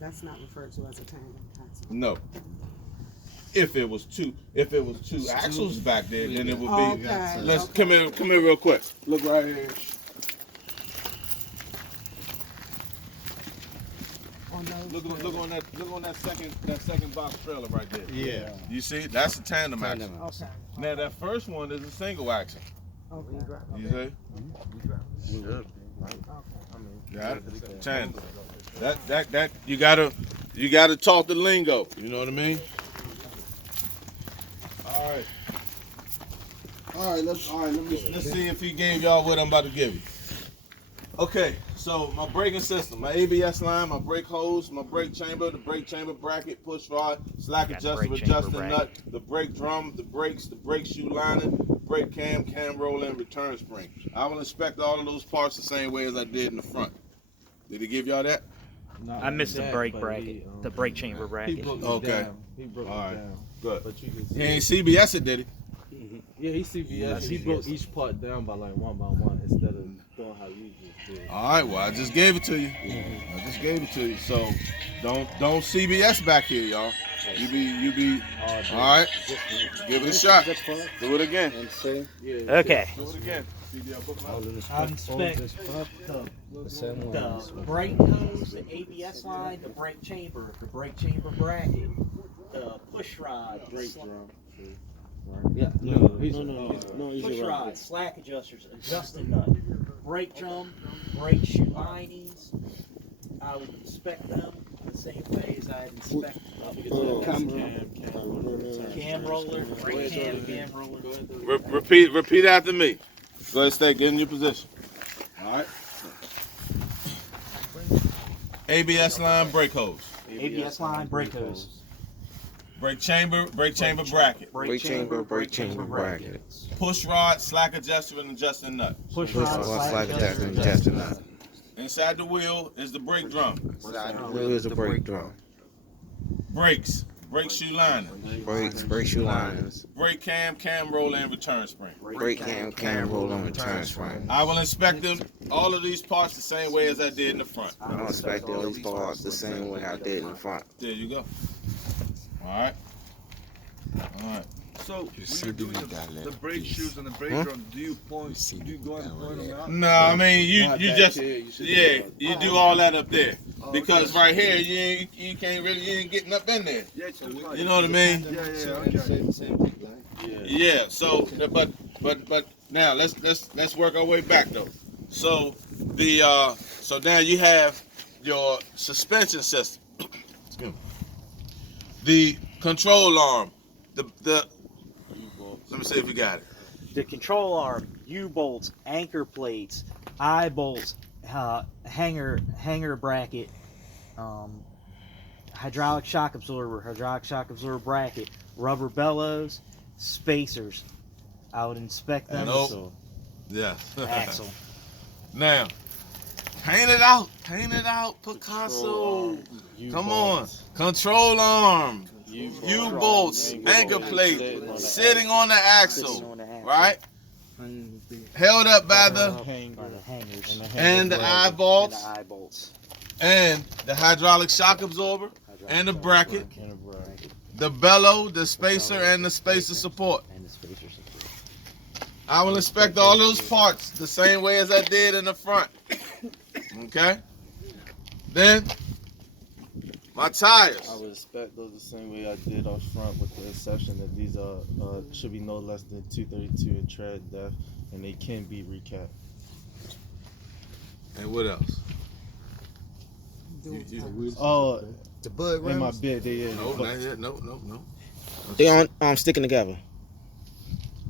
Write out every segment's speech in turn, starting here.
That's not referred to as a tandem axle. No. If it was two axles back there, then it would be. Okay. Let's Okay. come here real quick. Look right here. On those Look on that second box trailer right there. Yeah. You see, that's a tandem axle. Okay. Now that first one is a single axle. Okay. You see? Yeah, tandem. That you gotta talk the lingo. You know what I mean? All right. Let's see if he gave y'all what I'm about to give you. Okay, so my braking system, my ABS line, my brake hose, my brake chamber, the brake chamber bracket, push rod, slack adjuster, adjusting nut, the brake drum, the brakes, the brake shoe lining, brake cam, cam roller, and return spring. I will inspect all of those parts the same way as I did in the front. Did he give y'all that? I missed the brake bracket, the brake chamber bracket. Okay. He broke All right. it down. Good. But you can He see. ain't CBS it, did he? Yeah, he CBS. He broke each part down by like one by one instead of doing how you just did. All right, well, I just gave it to you. I just gave it to you. So don't CBS back here, y'all. You be all right. Give it a shot. Do it again. Okay. Do it again. I inspect the brake hose, the ABS line, the brake chamber bracket, the push rod, Yeah. push rod, slack adjusters, adjusting nut, brake drum, brake shoe linings. I would inspect them the same way as I'd inspect cam roller, brake cam roller. Repeat after me. Go ahead, stay. Get in your position. All right. ABS line, brake hose. ABS line, brake hose. Brake chamber bracket. Brake chamber bracket. Push rod, slack adjuster, and adjusting nut. Push rod, slack adjuster, nut. Inside the wheel is the brake drum. Wheel is a brake drum. Brakes, brake shoe lining. Brakes, brake shoe liners. Brake cam, cam roller, and return spring. Brake cam, cam roller, and return spring. I will inspect them, all of these parts the same way as I did in the front. I'll inspect all these parts the same way I did in the front. There you go. All right. So when you're doing the brake shoes and the brake drum, do you go and point them out? No, I mean you do all that up there because right here you can't really you ain't getting up in there. Yeah, You know what I mean? Yeah. Yeah. So but now let's work our way back though. So so now you have your suspension system, the control arm, the let me see if you got it. The control arm, U-bolts, anchor plates, eye bolts, hanger bracket, hydraulic shock absorber bracket, rubber bellows, spacers. I would inspect them. Nope. Yeah. Axle. Now, paint it out, Picasso. Come on, control arm. U-bolts, anchor plate, sitting on the axle, right? Held up by the hangers and the eye bolts and the hydraulic shock absorber and the bracket, the bellow, the spacer, and the spacer support. I will inspect all those parts the same way as I did in the front. Okay? Then my tires. I would inspect those the same way I did up front, with the exception that these should be no less than 232 in tread depth, and they can be recapped. And what else? Oh, The bud in my bed, they is. No, not yet. No. They aren't sticking together.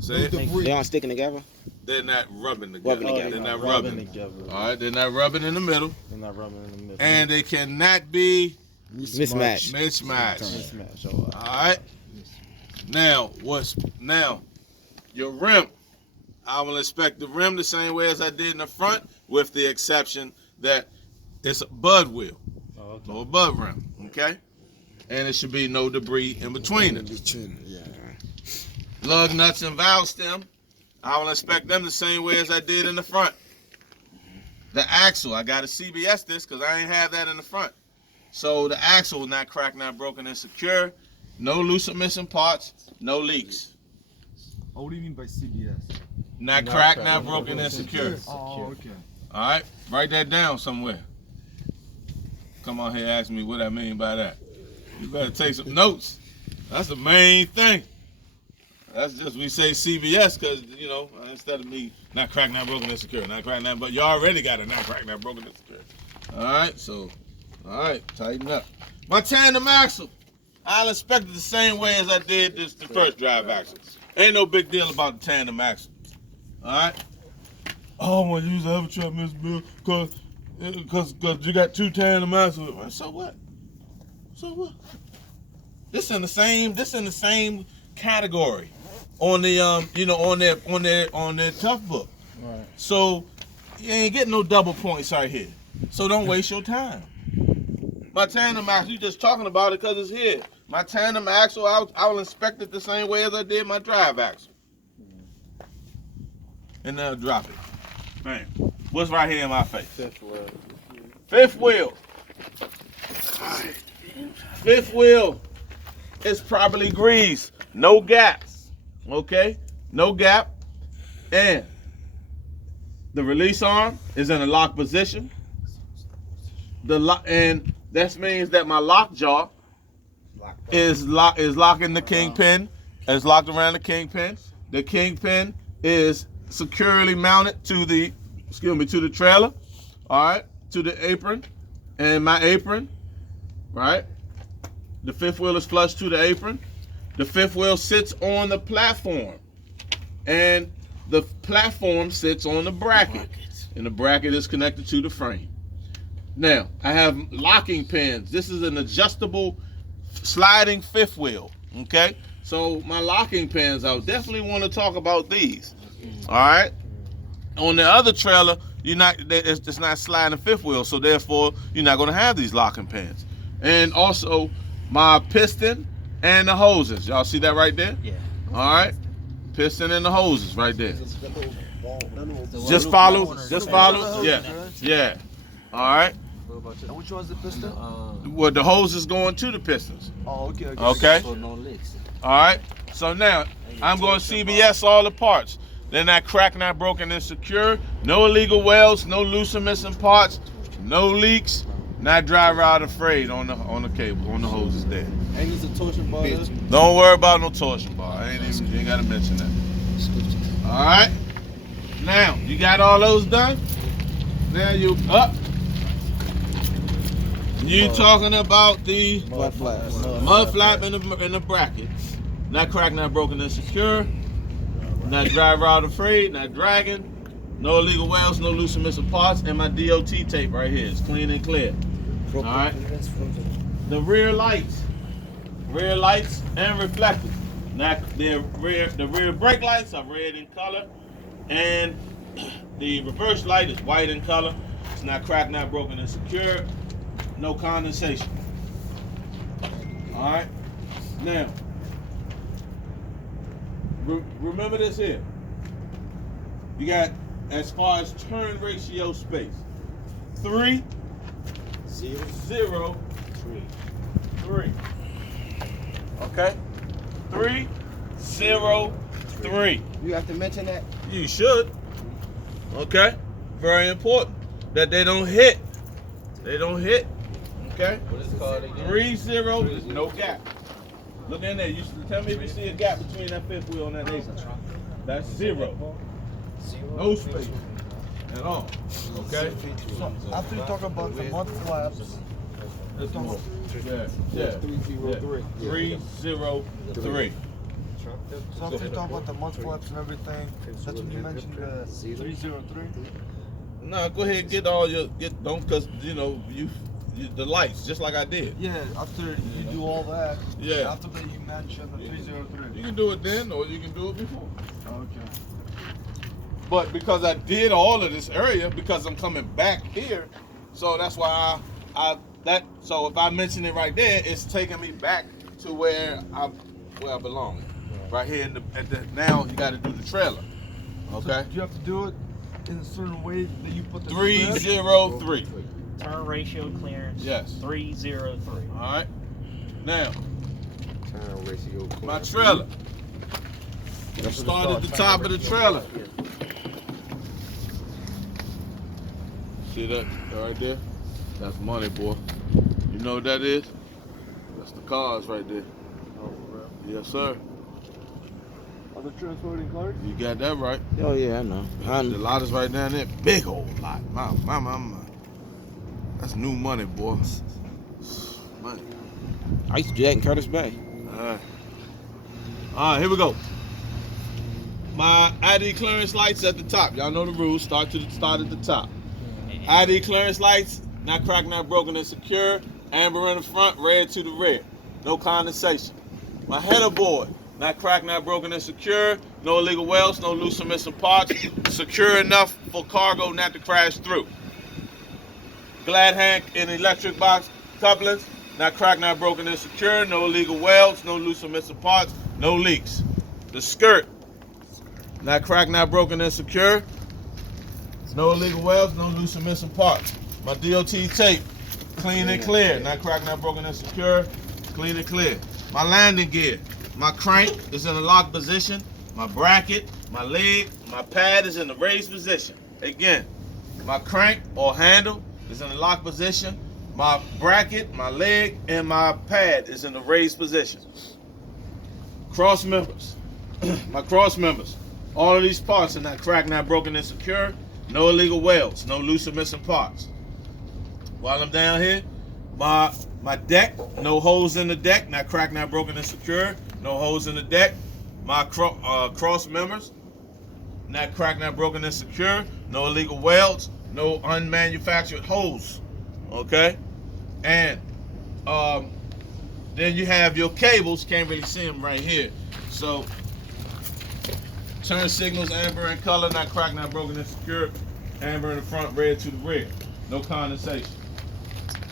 Say it. They aren't sticking together. They're not rubbing together. They're not rubbing together. All right, they're not rubbing in the middle, They're not rubbing in the middle. and they cannot be Mismatch. mismatched. Mismatch. All right. Now your rim. I will inspect the rim the same way as I did in the front, with the exception that it's a bud wheel or a bud rim. Okay, and it should be no debris in between it. Lug nuts and valve stem. I will inspect them the same way as I did in the front. The axle, I got to CBS this because I ain't have that in the front. So the axle not cracked, not broken, and secure. No loose or missing parts. No leaks. Oh, what do you mean by CBS? Not cracked, not broken, and secure. Oh, okay. All right, write that down somewhere. Come on here, ask me what I mean by that. You better take some notes. That's the main thing. That's just we say CBS because you know instead of me not cracked, not broken, and secure, not cracked, not, but you already got it not cracked, not broken, and secure. All right, so all right, tighten up. My tandem axle, I'll inspect it the same way as I did the first drive axle. Ain't no big deal about the tandem axle. All right. Oh, I'm gonna use the other truck, Miss Bill, cause you got 2 tandem axles. So what? So what? This in the same category on the on their tough book. Right. So you ain't getting no double points right here. So don't waste your time. My tandem axle, you just talking about it because it's here. My tandem axle, I will inspect it the same way as I did my drive axle. And now drop it. Bam. What's right here in my face? Fifth wheel. Fifth wheel. Fifth wheel is properly greased. No gaps. Okay? No gap. And the release arm is in a lock position. And that means that my lock jaw is locking the kingpin. It's locked around the kingpin. The kingpin is securely mounted to the trailer. All right, to the apron, and my apron. Right. The fifth wheel is flush to the apron. The fifth wheel sits on the platform, and the platform sits on the bracket, and the bracket is connected to the frame. Now, I have locking pins. This is an adjustable sliding fifth wheel, okay? So my locking pins, I definitely want to talk about these, all right? On the other trailer, it's not sliding fifth wheel, so therefore, you're not going to have these locking pins. And also, my piston and the hoses. Y'all see that right there? Yeah. All right? Piston and the hoses right there. Just follow. Yeah. All right? Which one's the piston? Well, the hose is going to the pistons. Oh, okay. Okay? So no leaks. All right? So now, I'm going to CBS all the parts. They're not cracked, not broken, and secure. No illegal welds, no loose or missing parts, no leaks, not dry rod afraid on the cable, on the hoses there. And there's a torsion bar there. Don't worry about no torsion bar. You ain't got to mention that. All right? Now, you got all those done? Now you up. You talking about the Mud flaps. mud flap in the bracket. Not cracked, not broken, and secure. Not dry rod afraid, not dragging. No illegal welds, no loose and missing parts. And my DOT tape right here is clean and clear. All right. The rear lights and reflectors. Now the rear brake lights are red in color, and the reverse light is white in color. It's not cracked, not broken, and secure. No condensation. All right. Now, remember this here. You got, as far as turn ratio space, 3, 0, 3. Okay? 3, 0, 3. You have to mention that. You should. Okay? Very important. That they don't hit. They don't hit. Okay? What is it called again? 3, 0, there's no gap. Look in there. You should tell me if you see a gap between that fifth wheel and that apron. That's 0. No space at all. Okay? So after you talk about the mud flaps, Yeah. 303. 303. so after you talk about the mud flaps and everything, that's when you mentioned the 303. No, go ahead and get all your because the lights just like I did. Yeah, after you do all that, Yeah. after that you mentioned the 303. You can do it then, or you can do it before. Okay. But because I did all of this area, because I'm coming back here, so that's why so if I mention it right there, it's taking me back to where I belong. Right here now you got to do the trailer. Okay. So you have to do it in a certain way that you put the 303. Turn ratio clearance. Yes. 303. All right. Now, Turn ratio. my trailer. Start at the top of the trailer. See that right there? That's money, boy. You know what that is? That's the cars right there. Oh, for real? Yes, sir. Are they transporting cars? You got that right. Oh yeah, I know. The lot is right down there. Big old lot. My. That's new money, boy. Money. I used to do that in Curtis Bay. All right, here we go. My ID clearance lights at the top. Y'all know the rules. Start at the top. ID clearance lights, not cracked, not broken, and secure. Amber in the front, red to the rear. No condensation. My header board, not cracked, not broken, and secure. No illegal welds, no loose or missing parts. Secure enough for cargo not to crash through. Glad hand and electric box couplings, not cracked, not broken, and secure. No illegal welds, no loose or missing parts, no leaks. The skirt, not cracked, not broken, and secure. No illegal welds, no loose or missing parts. My DOT tape, clean and clear. Not cracked, not broken, and secure. Clean and clear. My landing gear, my crank is in the locked position. My bracket, my leg, my pad is in the raised position. Again, my crank or handle is in the locked position. My bracket, my leg, and my pad is in the raised position. Cross members, my cross members. All of these parts are not cracked, not broken, and secure. No illegal welds, no loose or missing parts. While I'm down here, my deck, no holes in the deck, not cracked, not broken, and secure. No holes in the deck. My cross members, not cracked, not broken, and secure. No illegal welds, no unmanufactured holes. Okay? And then you have your cables, can't really see them right here. So, turn signals, amber in color, not cracked, not broken, and secure. Amber in the front, red to the rear. No condensation.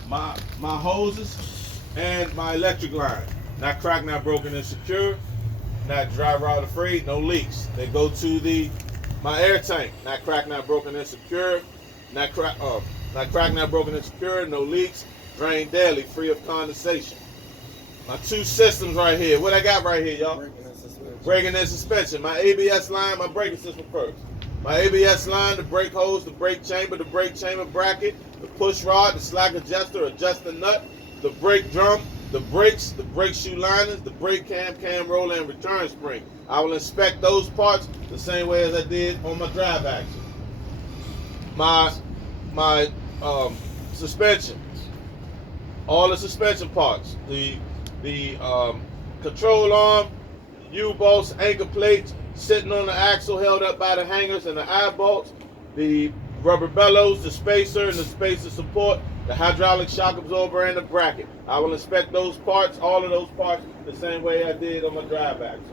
My hoses and my electric line, not cracked, not broken, and secure. Not dry rot afraid, no leaks. They go to my air tank, not cracked, not broken, and secure. Not cracked, not broken, and secure. No leaks. Drain daily, free of condensation. My two systems right here. What I got right here, y'all? Braking and suspension. My ABS line, my braking system first. My ABS line, the brake hose, the brake chamber bracket, the push rod, the slack adjuster, adjusting nut, the brake drum, the brakes, the brake shoe liners, the brake cam roller, and return spring. I will inspect those parts the same way as I did on my drive action. My suspension, all the suspension parts, the control arm, U-bolts, anchor plates, sitting on the axle held up by the hangers and the eye bolts, the rubber bellows, the spacer and the spacer support, the hydraulic shock absorber, and the bracket. I will inspect those parts, all of those parts, the same way I did on my drive axle.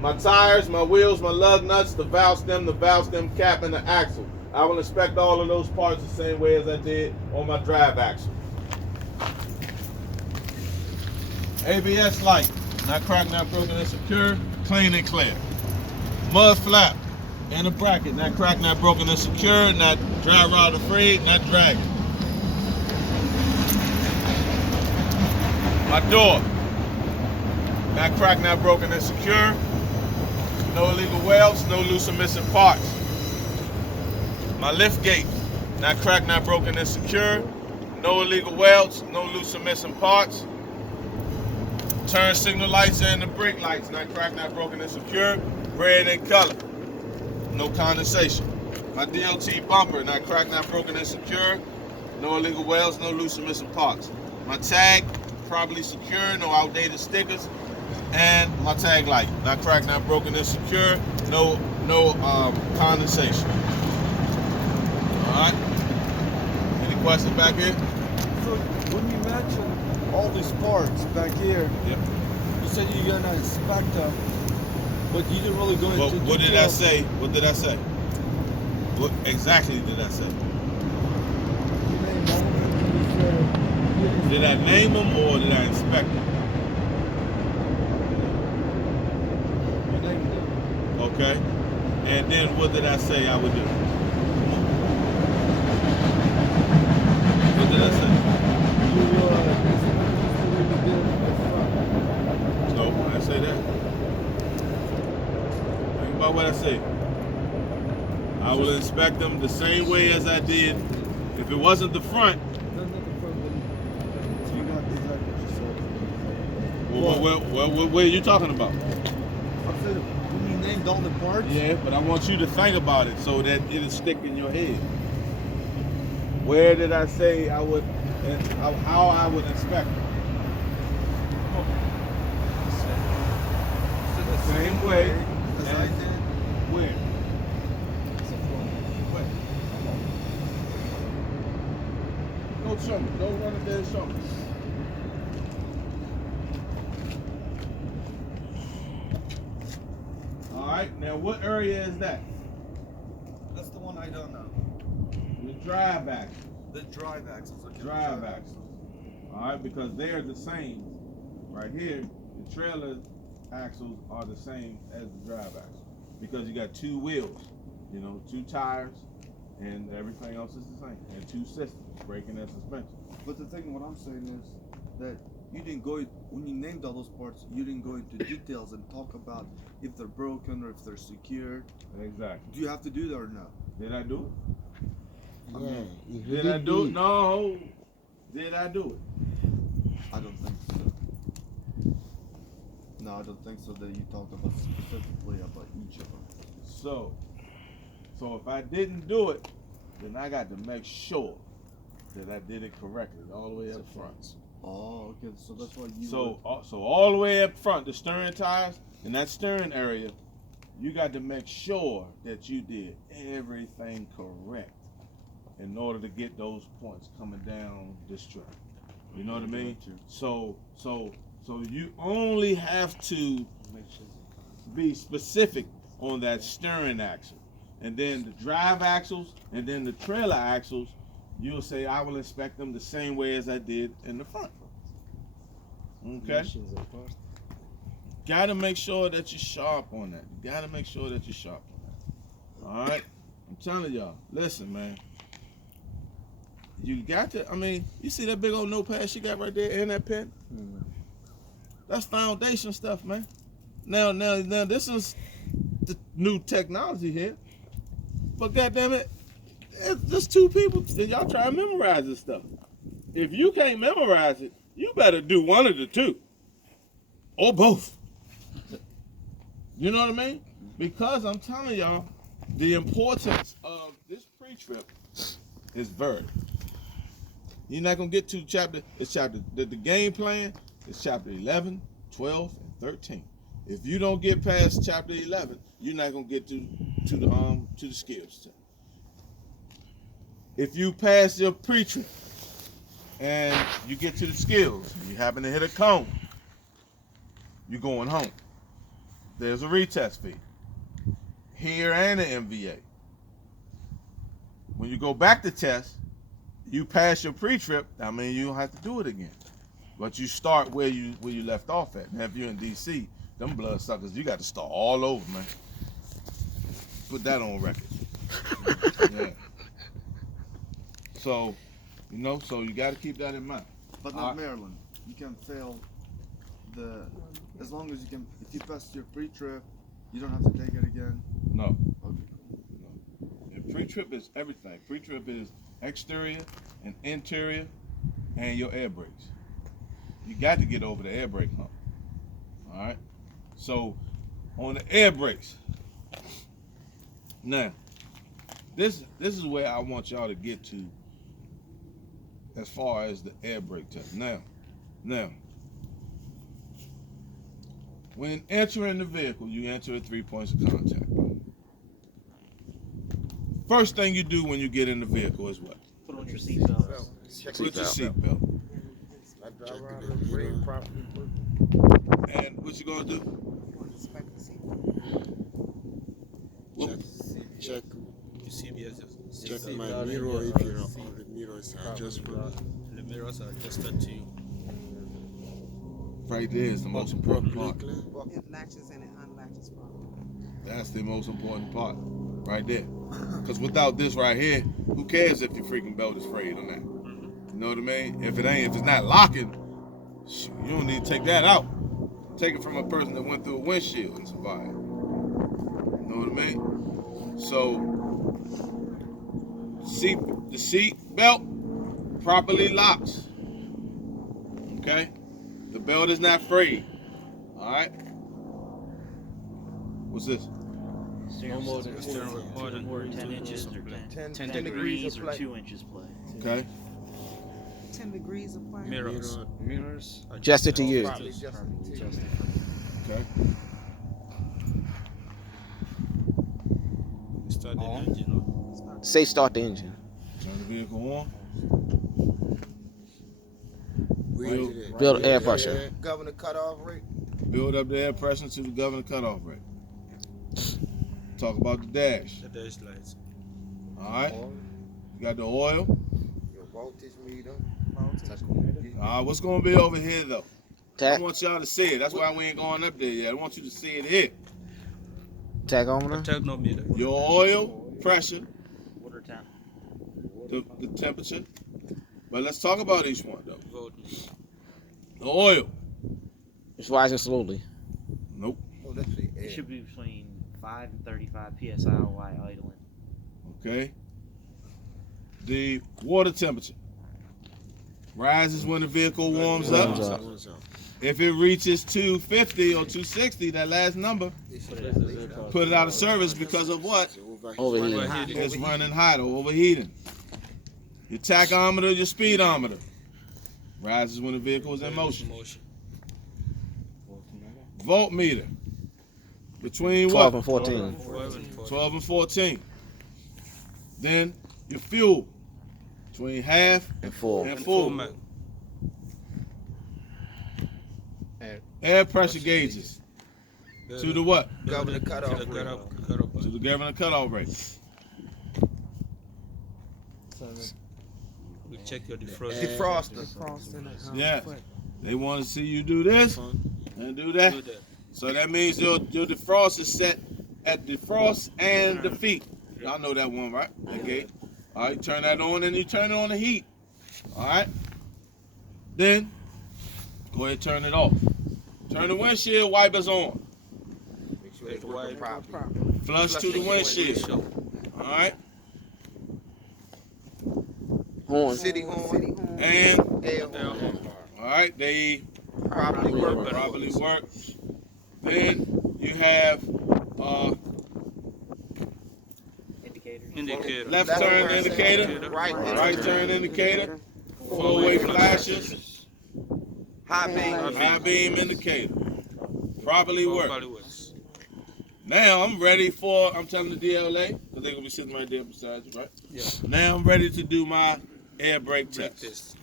My tires, my wheels, my lug nuts, the valve stem cap, and the axle. I will inspect all of those parts the same way as I did on my drive axle. ABS light, not cracked, not broken, and secure, clean and clear. Mud flap and a bracket, not cracked, not broken, and secure, not dry rot afraid, not dragging. My door, not cracked, not broken, and secure. No illegal welds, no loose or missing parts. My lift gate, not cracked, not broken, and secure. No illegal welds, no loose or missing parts. Turn signal lights and the brake lights, not cracked, not broken, and secure. Red in color, no condensation. My DOT bumper, not cracked, not broken, and secure. No illegal welds, no loose or missing parts. My tag, properly secure, no outdated stickers. And my tag light, not cracked, not broken, and secure. No condensation. All right. Any questions back here? So when you mentioned all these parts back here, Yep. you said you're gonna inspect them, but you didn't really go Well, into what did I details. say? What did I say? What exactly did I say? You named all of them, and you said you didn't Did I name them or did I inspect them? you named them. Okay. And then what did I say I would do? I say? I will inspect them the same way as I did. If it wasn't the front, No, not the front one. So you got exactly what you said. what are you talking about? I said when you named all the parts. Yeah, but I want you to think about it so that it'll stick in your head. Where did I say I would, and how I would inspect them? Same way as I did. Where? Where? Go show me. Go run it there and show me. All right. Now, what area is that? That's the one I don't know. The drive axle. The drive axles. Okay. Drive axle. All right, because they're the same. Right here, the trailer axles are the same as the drive axle because you got two wheels, you know, two tires, and everything else is the same, and two systems, braking and suspension. But the thing, what I'm saying is that you didn't go, when you named all those parts, you didn't go into details and talk about if they're broken or if they're secured. Exactly. Do you have to do that or no? Did I do Yeah. it? Did I do it? No. Did I do it? I don't think so. No, I don't think so that you talked about specifically about each of them. So if I didn't do it, then I got to make sure that I did it correctly all the way up front. Oh, okay. So that's why you. So all the way up front, the steering tires in that steering area, you got to make sure that you did everything correct in order to get those points coming down this track. You know what I mean? So you only have to be specific on that steering axle, and then the drive axles, and then the trailer axles. You'll say, I will inspect them the same way as I did in the front. Okay? Got to make sure that you're sharp on that. You got to make sure that you're sharp on that. All right? I'm telling y'all, listen, man. You got to, I mean, you see that big old notepad she got right there and that pen? That's foundation stuff, man. Now, this is the new technology here. But goddamn it, it's just two people. Then y'all try to memorize this stuff. If you can't memorize it, you better do one of the two. Or both. You know what I mean? Because I'm telling y'all, the importance of this pre-trip is very. You're not going to get to the game plan is chapter 11, 12, and 13. If you don't get past chapter 11, you're not going to get to the skills. If you pass your pre-trip and you get to the skills, you happen to hit a cone, you're going home. There's a retest fee here and an MVA. When you go back to test, you pass your pre-trip, I mean, you don't have to do it again. But you start where you left off at. Now, if you're in DC, them bloodsuckers, you got to start all over, man. Put that on record. Yeah. So, so you got to keep that in mind. But not Maryland. You can fail as long as you can, if you pass your pre-trip, you don't have to take it again. No. Okay. No. And pre-trip is everything. Pre-trip is exterior and interior and your air brakes. You got to get over the air brake hump. All right. So on the air brakes. Now, this is where I want y'all to get to as far as the air brake test. Now, when entering the vehicle, you enter at 3 points of contact. First thing you do when you get in the vehicle is what? Put on your seatbelt. Put your seatbelt. And what you gonna do? Inspect the seat. Check my mirror if you know all the mirrors are adjustable. The mirrors are adjusted to you. Right there is the most important part. It latches and it unlatches properly. That's the most important part, right there. Because without this right here, who cares if your freaking belt is frayed or not? You know what I mean? If it's not locking, shoot, you don't need to take that out. Take it from a person that went through a windshield and survived. Know what I mean? So, the seat belt properly locks. Okay? The belt is not frayed. All right? What's this? No more than Steering wheel more than Or 10 inches or 10 10 degrees or 2 inches play. Okay? 10 degrees of play. mirrors. mirrors. Adjusted to you. Probably adjusted. Okay? Start the engine on. Say start the engine. Turn the vehicle on. Where Build- is it? Build air pressure. Governor cutoff rate. Build up the air pressure to the governor cutoff rate. Talk about the dash. The dash lights. All right? Oil, You got the oil. your voltage meter. What's going to be over here, though? I Tac, want y'all to see it. That's why we ain't going up there yet. I want you to see it here. tachometer. Technometer. Your oil pressure, Water temp. the temperature. But let's talk about each one, though. Voltage. The oil. It's rising slowly. Nope. Oh, that's the It air. should be between 5 and 35 psi while idling. Okay. The water temperature rises when the vehicle warms Warms up. up. Warms up. If it reaches 250 or 260, that last number, put it out of service because of what? Overheating. Overheating. It's running hot or overheating. Your tachometer, your speedometer rises when the vehicle is in motion. Voltmeter between 12 what? and 14. 12 and 14. Then your fuel between half And full. and full. Air pressure gauges to the what? Governor cutoff rate. To the governor cutoff rate. We check your defrost. Defroster. Frost in it. Yeah. They want to see you do this and do that. Do that. So that means your defrost is set at the frost and the feet. Y'all know that one, right? That gate. All right, turn that on and you turn it on the heat. All right. Then go ahead and turn it off. Turn the windshield wipers on. Make sure it's working properly. Flush to the windshield. All right. Horn. City horn. And Air horn. all right, they Properly work. properly work. Then you have Indicators. Indicator. left turn indicator, right turn indicator, four-way flashes, high beam indicator. Properly work. Properly works. Now I'm ready for, I'm telling the DLA, because they're going to be sitting right there beside you, right? Yeah. Now I'm ready to do my air brake Brake test. test.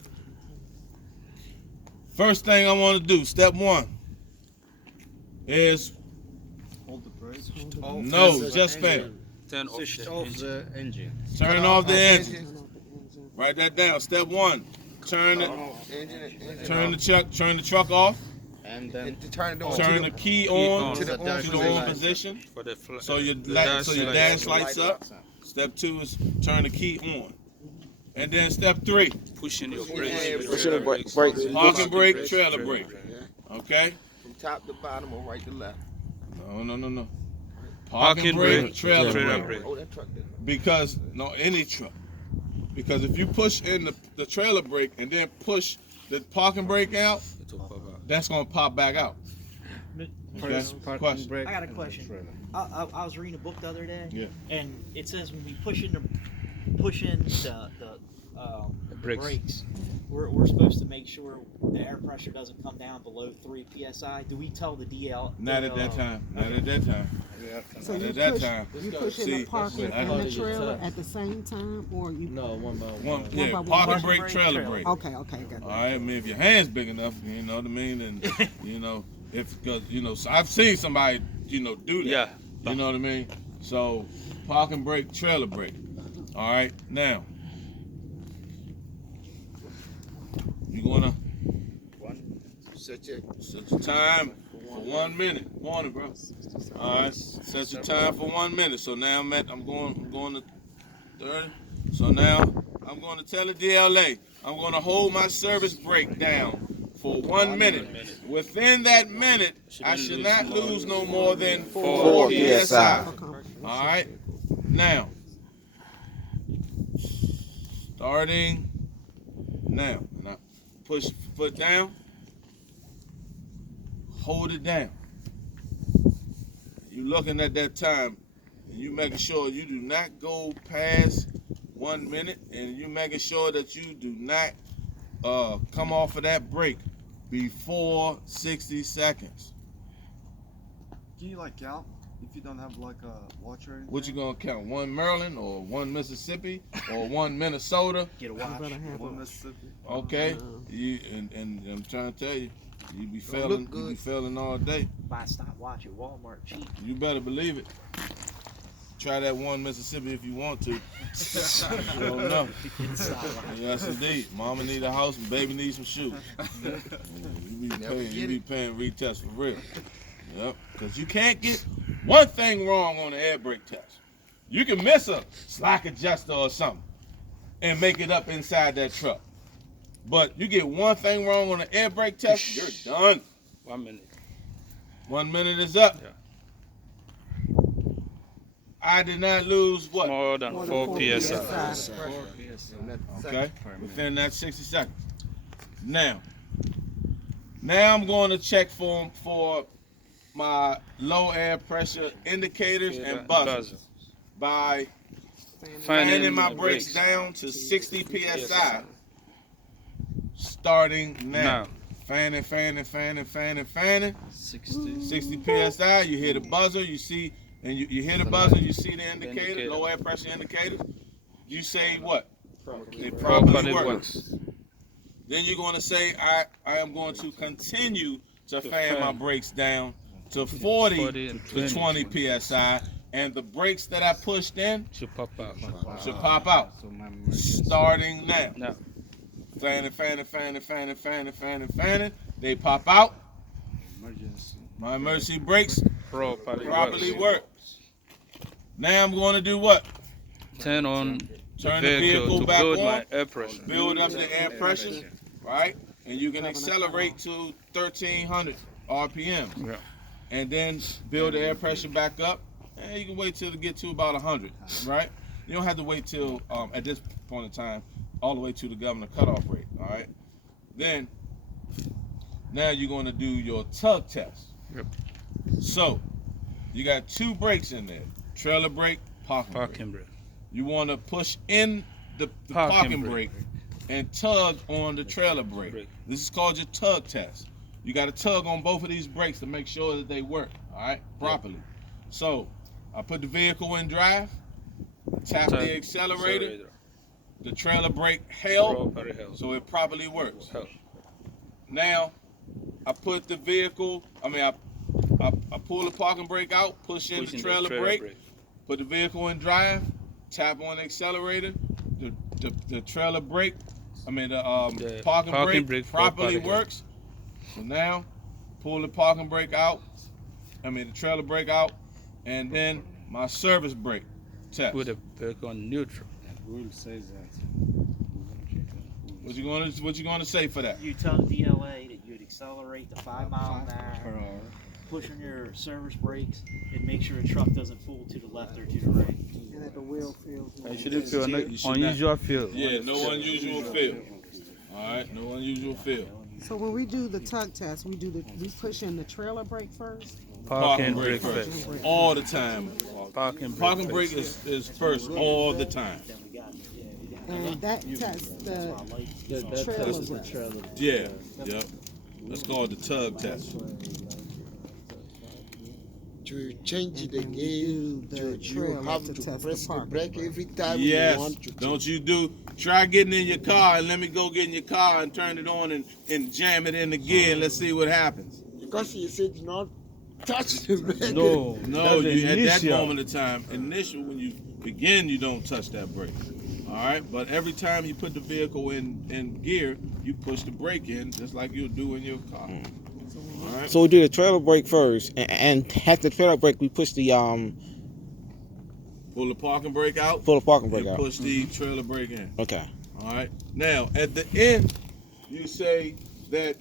First thing I want to do, step one, is Hold the brakes. no, just fail. Turn off the engine. Turn off the engine. Turn off the engine. Write that down. Step one, turn the truck off. And turn it on. Turn the key on to to the the on position. For the So your dash dash lights up. Step two is turn the key on. And then step three, pushing your Yeah, brakes. pushing the brakes. parking brake, trailer brake. Okay? From top to bottom or right to left. No. Parking brake, trailer trailer brake. brake. Oh, that truck didn't. Because, no, any truck. Because if you push in the trailer brake and then push the parking brake out, It will pop out. that's going to pop back out. Okay? Question. I got a question. I was reading a book the other day, Yeah. and it says when we push in the brakes, we're supposed to make sure the air pressure doesn't come down below 3 psi. Do we tell the DL? Not at that time. Not at that time. So Not you at that push, time. you push in See, the parking that's- and the trailer at the same time, or you? No, one by One, one. yeah, by one. parking Parking brake, brake, trailer trailer. brake. Okay, good. All right, I mean, if your hand's big enough, you know what I mean, then, you know, because, you know, so I've seen somebody, you know, do that. Yeah. You know what I mean? So, parking brake, trailer brake. All right, now, you're going to Set your set your time for 1 minute. Morning, bro. All right, set your time for 1 minute. So now I'm going to 30. So now I'm going to tell the DLA, I'm going to hold my service brake down for 1 minute. Within that minute, I should not lose no more than 4 4 PSI. PSI. Okay. All right. Now, starting now. Now, push foot down. Hold it down. You looking at that time, and you making sure you do not go past 1 minute, and you making sure that you do not come off of that break before 60 seconds. Can you like count if you don't have like a watch or anything? What you gonna count? 1 Maryland or 1 Mississippi or 1 Minnesota? Get a You watch. better have One a, Mississippi. Okay, you and I'm trying to tell you, you be Don't failing, look you be good. failing all day. Buy a stopwatch at Walmart cheap. You better believe it. Try that 1 Mississippi if you want to. You don't know. Yes, indeed. Mama need a house and baby needs some shoes. You be paying retest for real. Yep. Because you can't get one thing wrong on the air brake test. You can miss a slack adjuster or something and make it up inside that truck. But you get one thing wrong on the air brake test, you're done. 1 minute. 1 minute is up. Yeah. I did not lose what? More than More than 4 4 psi. PSI. Okay, within that 60 seconds. Now I'm going to check for my low air pressure indicators and buzzers by fanning my brakes down to 60 psi. Starting now. Fanning. 60 psi. You hear the buzzer. You see, and you hear the buzzer. You see the indicator, low air pressure indicators. You say what? It probably works. Then you're going to say, I am going to continue to fan my brakes down to 40 to 20 psi, and the brakes that I pushed in Should pop out. should pop out. Starting now. Now. Fanning. They pop out. My emergency brakes properly work. Now I'm going to do what? Turn on Turn the the vehicle to back build on. my air pressure. Build up the air pressure, right? And you can accelerate to 1,300 RPM. Yeah. And then build the air pressure back up. And you can wait till it get to about 100, right? You don't have to wait till, at this point in time, all the way to the governor cutoff rate, all right? Then, now you're going to do your tug test. Yep. So, you got 2 brakes in there. Trailer brake, parking brake. Parking brake. You want to push in the parking brake and tug on the trailer brake. This is called your tug test. You got to tug on both of these brakes to make sure that they work, all right, properly. So, I put the vehicle in drive, tap the accelerator, the trailer brake held, so it properly works. Now, I put the vehicle, I pull the parking brake out, push in the trailer brake, put the vehicle in drive, tap on the accelerator, the trailer brake, the parking brake properly works. So now, pull the parking brake out, the trailer brake out, and then my service brake test. Put the brake on neutral. Rule says that. What you gonna say for that? You tell DLA that you'd accelerate to 5 miles an hour, push on your service brakes, and make sure the truck doesn't pull to the left or to the right. and that the wheel feels I more. shouldn't feel You should unusual feel. Yeah, no unusual feel. All right, no unusual feel. So when we do the tug test, we push in the trailer brake first. Parking brake first. All the time. Parking Parking brake is first all the time. And that tests the trailer brake. Yeah, yep. That's called the tug test. To change it And then we again, do the you trailer have to to test press the the parking brake brake. every time you Yes. want to. Don't you try getting in your car and let me go get in your car and turn it on and jam it in the gear and let's see what happens. Because you said not touch the brake. No, No, that's you at that initial. moment of time, initial when you begin, you don't touch that brake. All right, but every time you put the vehicle in gear, you push the brake in just like you'll do in your car. All right. So we do the trailer brake first, and after the trailer brake, we push the Pull the parking brake out. pull the parking brake And out. push the trailer brake in. Okay. All right. Now at the end, you say that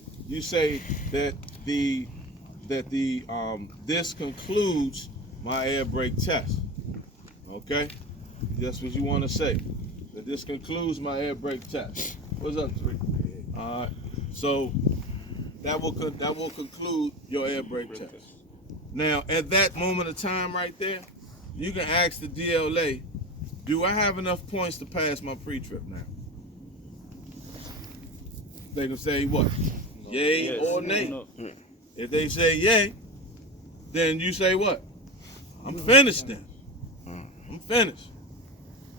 this concludes my air brake test. Okay? That's what you want to say. That this concludes my air brake test. What's up, 3? All right. So that will conclude your air brake test. Now, at that moment of time right there, you can ask the DLA, do I have enough points to pass my pre-trip now? They can say what? Yay Yes. or nay. No. If they say yay, then you say what? I'm finished then. I'm finished.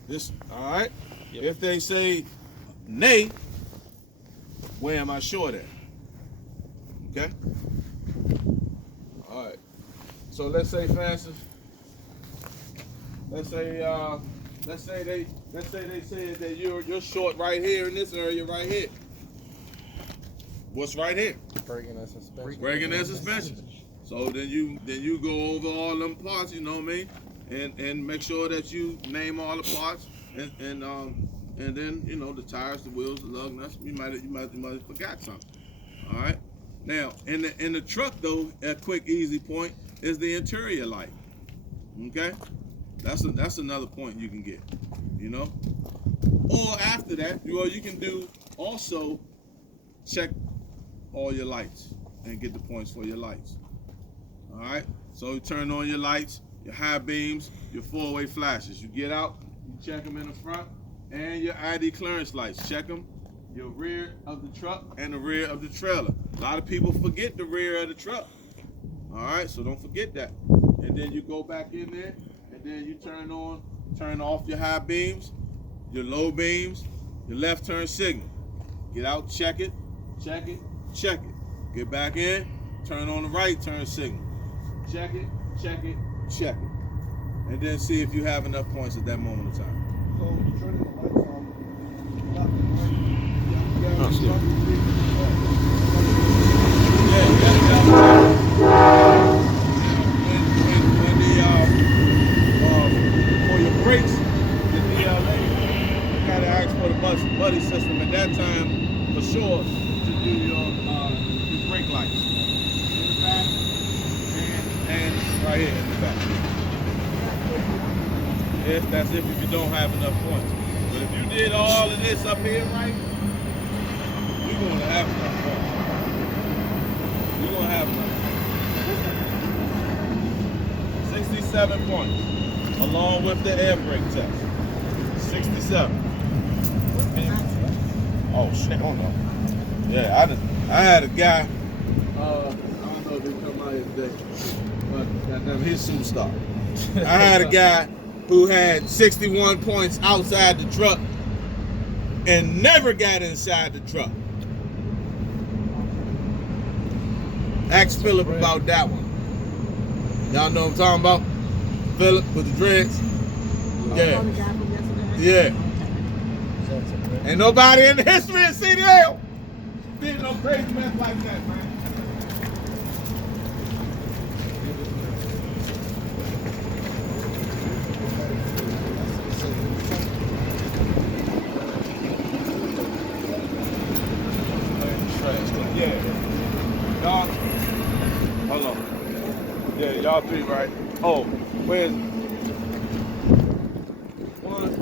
This, all right? Yep. If they say nay, where am I short at? Okay? All right. So let's say, Francis, let's say they said that you're short right here in this area right here. What's right here? Braking and suspension. Braking and suspension. So then you go over all them parts, you know what I mean, and make sure that you name all the parts, and then you know the tires, the wheels, the lug nuts. You might have forgot something. All right. Now in the truck though, a quick easy point is the interior light. Okay, that's another point you can get. You know, or after that, you can do also check all your lights and get the points for your lights. All right, so you turn on your lights, your high beams, your four-way flashes. You get out, you check them in the front, and your ID clearance lights. Check them, your rear of the truck and the rear of the trailer. A lot of people forget the rear of the truck. All right, so don't forget that. And then you go back in there, and then you turn off your high beams, your low beams, your left turn signal. Get out, check it, check it, check it. Get back in, turn on the right turn signal. Check it, check it, check it. And then see if you have enough points at that moment of time. So turning the lights on, left and right. Oh, shit. For your brakes, the DLA, you gotta ask for the buddy system at that time for sure to do your brake lights in the back and right here in the back. That's if you don't have enough points. But if you did all of this up here right, you're gonna have enough points. You're gonna have enough. 67 points, along with the air brake test. 67. Oh shit! Oh no. Yeah, I had a guy. I don't know if he come out here today, but goddamn, he's a superstar. I had a guy who had 61 points outside the truck and never got inside the truck. Ask Philip about that one. Y'all know what I'm talking about? Philip with the dreads? Yeah. Yeah. Ain't nobody in the history of CDL did no crazy mess like that, man. Yeah. Y'all, hold on. Yeah, y'all three, right? Oh, where's 1,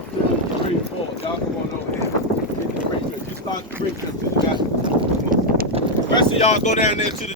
2, 3, 4. Y'all come on over here. Get the pre-trip. You start the pre-trip till you got it. The rest of y'all go down there to the